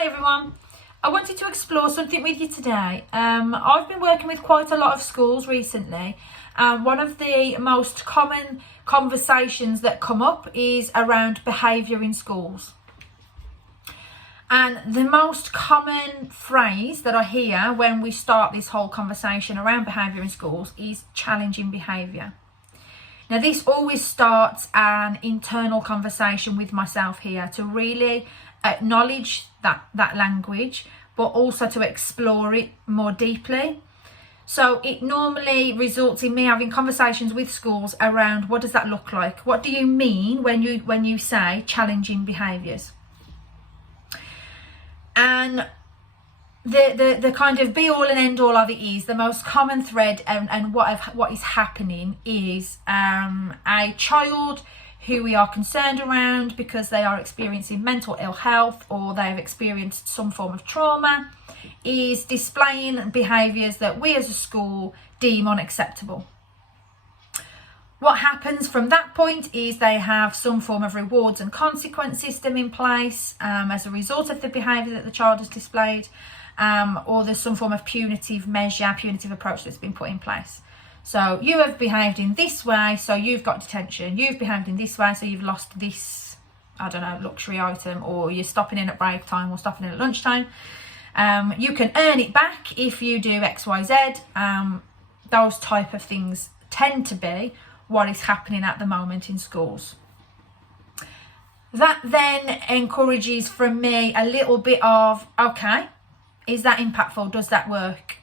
Hi everyone, I wanted to explore something with you today. I've been working with quite a lot of schools recently, and one of the most common conversations that come up is around behaviour in schools. And the most common phrase that I hear when we start this whole conversation around behaviour in schools is challenging behaviour. Now, this always starts an internal conversation with myself here to really acknowledge that language, but also to explore it more deeply. So it normally results in me having conversations with schools around what does that look like? What do you mean when you say challenging behaviours? And the kind of be all and end all of it is the most common thread, and what is happening is a child who we are concerned around because they are experiencing mental ill health or they have experienced some form of trauma is displaying behaviours that we as a school deem unacceptable. What happens from that point is they have some form of rewards and consequence system in place as a result of the behaviour that the child has displayed, or there's some form of punitive measure, punitive approach that's been put in place. So you have behaved in this way, so you've got detention. You've behaved in this way, so you've lost this, I don't know, luxury item, or you're stopping in at break time or stopping in at lunchtime. You can earn it back if you do X, Y, Z. Those type of things tend to be what is happening at the moment in schools. That then encourages from me a little bit of, okay, is that impactful? Does that work?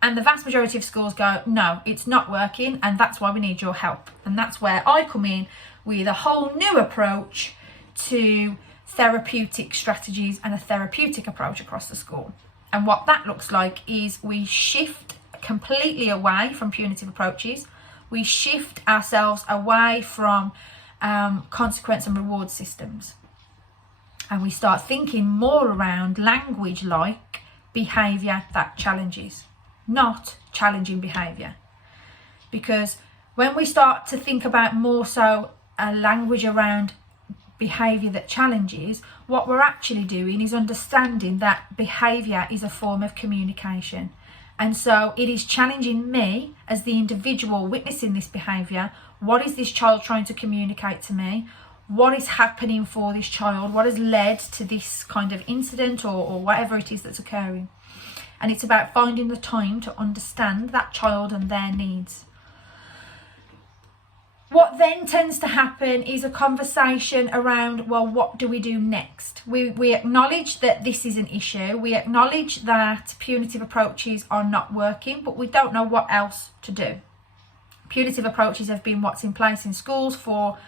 And the vast majority of schools go, no, it's not working, and that's why we need your help. And that's where I come in with a whole new approach to therapeutic strategies and a therapeutic approach across the school. And what that looks like is we shift completely away from punitive approaches. We shift ourselves away from consequence and reward systems. And we start thinking more around language like behaviour that challenges, not challenging behaviour. Because when we start to think about more so a language around behaviour that challenges, what we're actually doing is understanding that behaviour is a form of communication. And so it is challenging me as the individual witnessing this behaviour. What is this child trying to communicate to me? What is happening for this child? What has led to this kind of incident or whatever it is that's occurring? And it's about finding the time to understand that child and their needs. What then tends to happen is a conversation around, well, what do we do next? We acknowledge that this is an issue. We acknowledge that punitive approaches are not working, but we don't know what else to do. Punitive approaches have been what's in place in schools for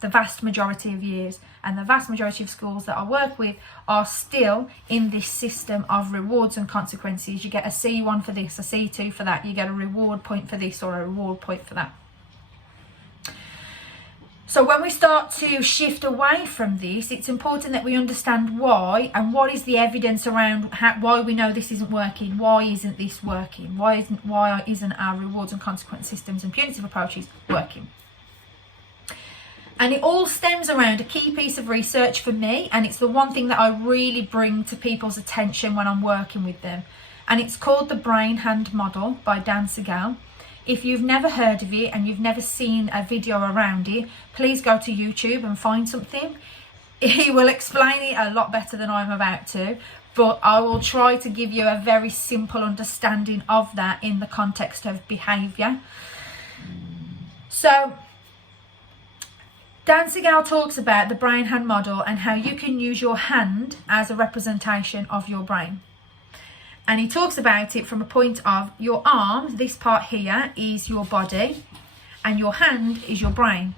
the vast majority of years, and the vast majority of schools that I work with are still in this system of rewards and consequences. You get a C1 for this, a C2 for that, you get a reward point for this or a reward point for that. So when we start to shift away from this, it's important that we understand why and what is the evidence around why we know this isn't working. Why isn't this working? Why isn't our rewards and consequence systems and punitive approaches working? And it all stems around a key piece of research for me, and it's the one thing that I really bring to people's attention when I'm working with them. And it's called the brain-hand model by Dan Siegel. If you've never heard of it and you've never seen a video around it, please go to YouTube and find something. He will explain it a lot better than I'm about to, but I will try to give you a very simple understanding of that in the context of behaviour. So Dan Siegel talks about the brain-hand model and how you can use your hand as a representation of your brain. And he talks about it from a point of your arm, this part here is your body, and your hand is your brain.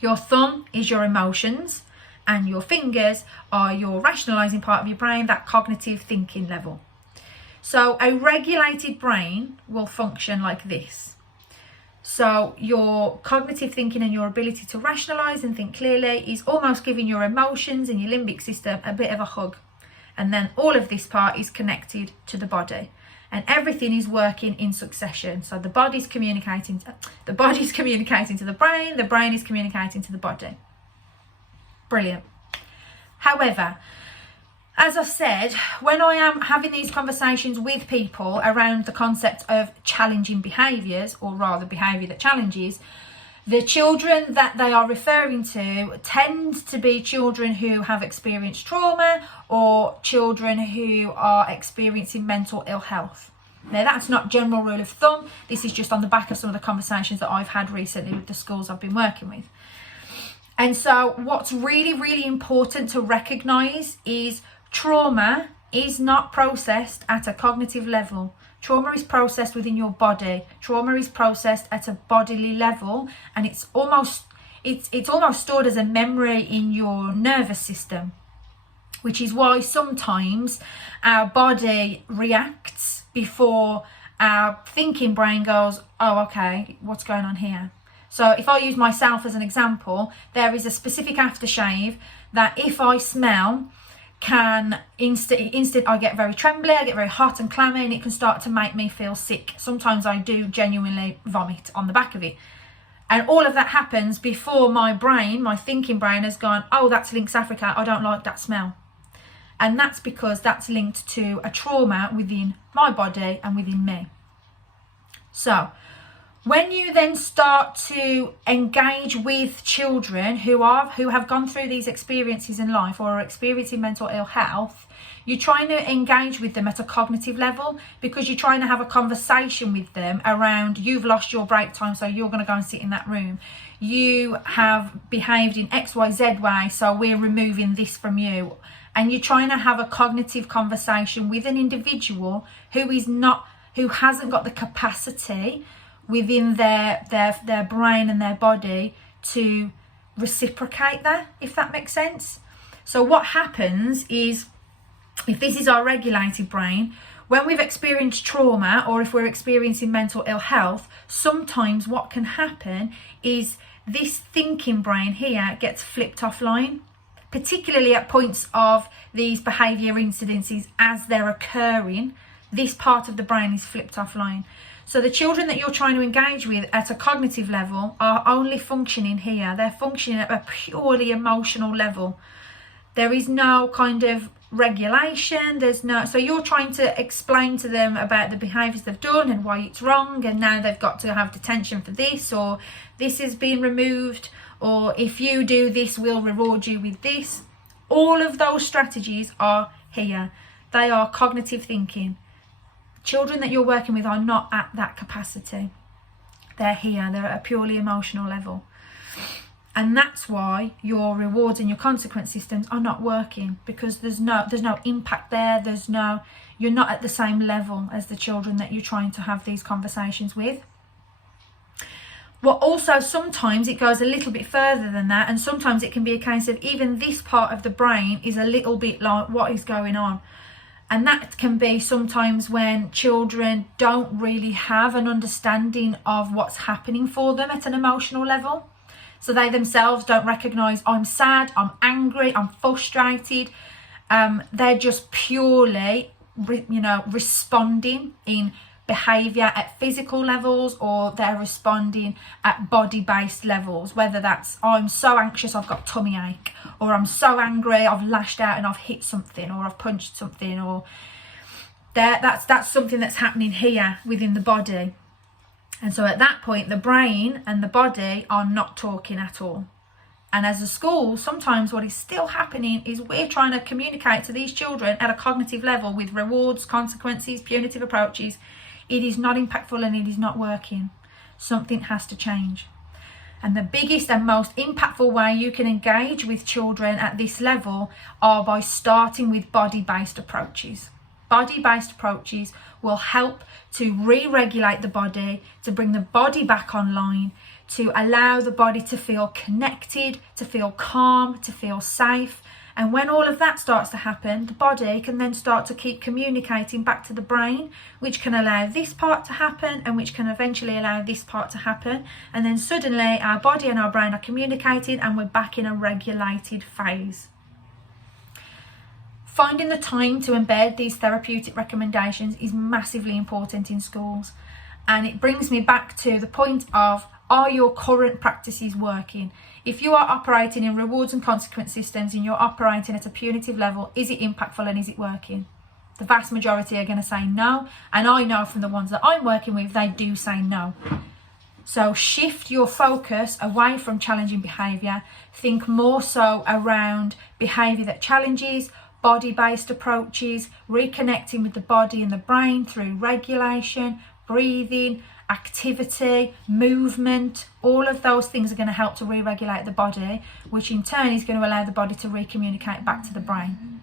Your thumb is your emotions, and your fingers are your rationalising part of your brain, that cognitive thinking level. So a regulated brain will function like this. So your cognitive thinking and your ability to rationalise and think clearly is almost giving your emotions and your limbic system a bit of a hug. And then all of this part is connected to the body. And everything is working in succession. So the body's communicating to the brain is communicating to the body. Brilliant. However, As I said, when I am having these conversations with people around the concept of challenging behaviours, or rather behaviour that challenges, the children that they are referring to tend to be children who have experienced trauma or children who are experiencing mental ill health. Now, that's not general rule of thumb. This is just on the back of some of the conversations that I've had recently with the schools I've been working with. And so what's really, really important to recognise is trauma is not processed at a cognitive level. Trauma is processed within your body. Trauma is processed at a bodily level, and it's almost stored as a memory in your nervous system, which is why sometimes our body reacts before our thinking brain goes, oh, okay, what's going on here? So if I use myself as an example, there is a specific aftershave that if I smell can instant I get very trembly, I get very hot and clammy, and it can start to make me feel sick. Sometimes I do genuinely vomit on the back of it. And all of that happens before my brain, my thinking brain, has gone, oh, that's Lynx Africa, I don't like that smell. And that's because that's linked to a trauma within my body and within me. So when you then start to engage with children who have gone through these experiences in life or are experiencing mental ill health, you're trying to engage with them at a cognitive level, because you're trying to have a conversation with them around, you've lost your break time, so you're going to go and sit in that room. You have behaved in XYZ way, so we're removing this from you. And you're trying to have a cognitive conversation with an individual who hasn't got the capacity within their brain and their body to reciprocate that, if that makes sense. So what happens is, if this is our regulated brain, when we've experienced trauma or if we're experiencing mental ill health, sometimes what can happen is this thinking brain here gets flipped offline, particularly at points of these behaviour incidences as they're occurring. This part of the brain is flipped offline. So the children that you're trying to engage with at a cognitive level are only functioning here. They're functioning at a purely emotional level. There is no kind of regulation. So you're trying to explain to them about the behaviours they've done and why it's wrong, and now they've got to have detention for this, or this is being removed, or if you do this, we'll reward you with this. All of those strategies are here. They are cognitive thinking. Children that you're working with are not at that capacity. They're here. They're at a purely emotional level. And that's why your rewards and your consequence systems are not working, because there's no impact there. You're not at the same level as the children that you're trying to have these conversations with. Well, also sometimes it goes a little bit further than that, and sometimes it can be a case of even this part of the brain is a little bit like, what is going on? And that can be sometimes when children don't really have an understanding of what's happening for them at an emotional level. So they themselves don't recognise, I'm sad, I'm angry, I'm frustrated. They're just purely, responding in behaviour at physical levels, or they're responding at body-based levels, whether that's, I'm so anxious I've got tummy ache, or I'm so angry I've lashed out and I've hit something, or I've punched something, or that's something that's happening here within the body. And so at that point the brain and the body are not talking at all. And as a school, sometimes what is still happening is we're trying to communicate to these children at a cognitive level with rewards, consequences, punitive approaches. It is not impactful and it is not working. Something has to change. And the biggest and most impactful way you can engage with children at this level are by starting with body-based approaches. Body-based approaches will help to re-regulate the body, to bring the body back online, to allow the body to feel connected, to feel calm, to feel safe. And when all of that starts to happen, the body can then start to keep communicating back to the brain, which can allow this part to happen and which can eventually allow this part to happen. And then suddenly our body and our brain are communicating and we're back in a regulated phase. Finding the time to embed these therapeutic recommendations is massively important in schools. And it brings me back to the point of Are your current practices working? If you are operating in rewards and consequence systems and you're operating at a punitive level, is it impactful and is it working? The vast majority are going to say no, and I know from the ones that I'm working with, they do say no. So shift your focus away from challenging behaviour. Think more so around behaviour that challenges, body-based approaches, reconnecting with the body and the brain through regulation, breathing, activity, movement. All of those things are going to help to re-regulate the body, which in turn is going to allow the body to recommunicate back to the brain.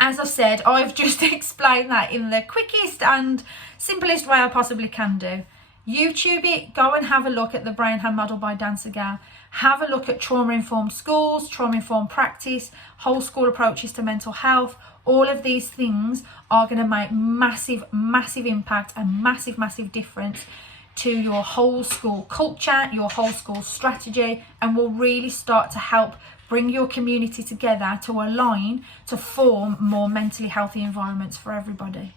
As I said, I've just explained that in the quickest and simplest way I possibly can do. YouTube it, go and have a look at the Brain Hand Model by Dancer Gal. Have a look at trauma-informed schools, trauma-informed practice, whole school approaches to mental health. All of these things are going to make massive, massive impact and massive, massive difference to your whole school culture, your whole school strategy, and will really start to help bring your community together to align to form more mentally healthy environments for everybody.